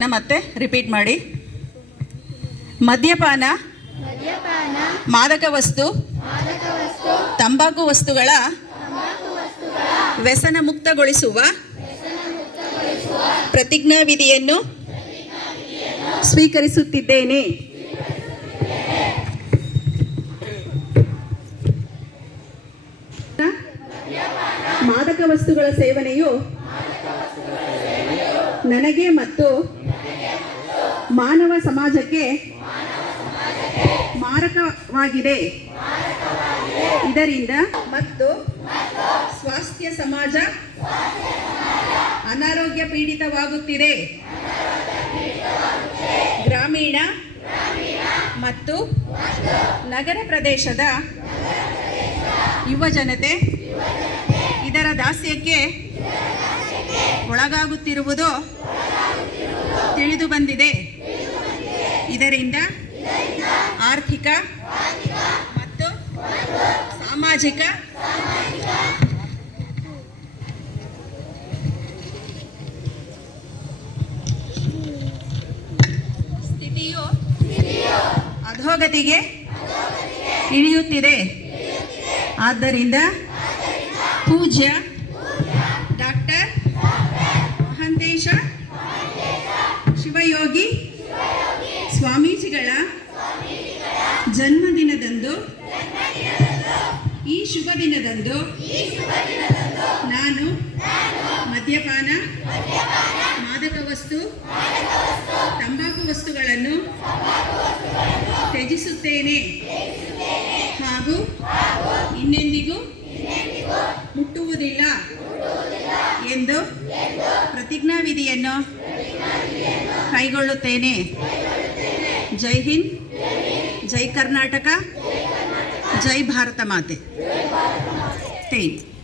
ಮತ್ತೆ ರಿಪೀಟ್ ಮಾಡಿ. ಮದ್ಯಪಾನ, ಮಾದಕ ವಸ್ತು, ತಂಬಾಕು ವಸ್ತುಗಳ ವ್ಯಸನ ಮುಕ್ತಗೊಳಿಸುವ ಪ್ರತಿಜ್ಞಾವಿಧಿಯನ್ನು ಸ್ವೀಕರಿಸುತ್ತಿದ್ದೇನೆ. ಮಾದಕ ವಸ್ತುಗಳ ಸೇವನೆಯು ನನಗೆ ಮತ್ತು ಮಾನವ ಸಮಾಜಕ್ಕೆ ಮಾರಕವಾಗಿದೆ. ಇದರಿಂದ ಮತ್ತು ಸ್ವಾಸ್ಥ್ಯ ಸಮಾಜ ಅನಾರೋಗ್ಯ ಪೀಡಿತವಾಗುತ್ತಿದೆ. ಗ್ರಾಮೀಣ ಮತ್ತು ನಗರ ಪ್ರದೇಶದ ಯುವ ಜನತೆ ಇದರ ದಾಸ್ಯಕ್ಕೆ ಒಳಗಾಗುತ್ತಿರುವುದು ತಿಳಿದು ಬಂದಿದೆ. ಇದರಿಂದ ಆರ್ಥಿಕ ಮತ್ತು ಸಾಮಾಜಿಕ ಸ್ಥಿತಿಯು ಅಧೋಗತಿಗೆ ಇಳಿಯುತ್ತಿದೆ. ಆದ್ದರಿಂದ ಪೂಜ್ಯ ಡಾಕ್ಟರ್ ಮಹಾಂತೇಶ ಶಿವಯೋಗಿ ಸ್ವಾಮೀಜಿಗಳ ಜನ್ಮದಿನದಂದು ಈ ಶುಭ ದಿನದಂದು ನಾನು ಮದ್ಯಪಾನ, ಮಾದಕ ವಸ್ತು, ತಂಬಾಕು ವಸ್ತುಗಳನ್ನು ತ್ಯಜಿಸುತ್ತೇನೆ ಹಾಗೂ ಇನ್ನೆಂದಿಗೂ ಮುಟ್ಟುವುದಿಲ್ಲ ಎಂದು ಪ್ರತಿಜ್ಞಾವಿಧಿಯನ್ನು ಕೈಗೊಳ್ಳುತ್ತೇನೆ. ಜೈ ಹಿಂದ್, ಜೈ ಕರ್ನಾಟಕ, ಜೈ ಭಾರತ ಮಾತೆ. Thank you.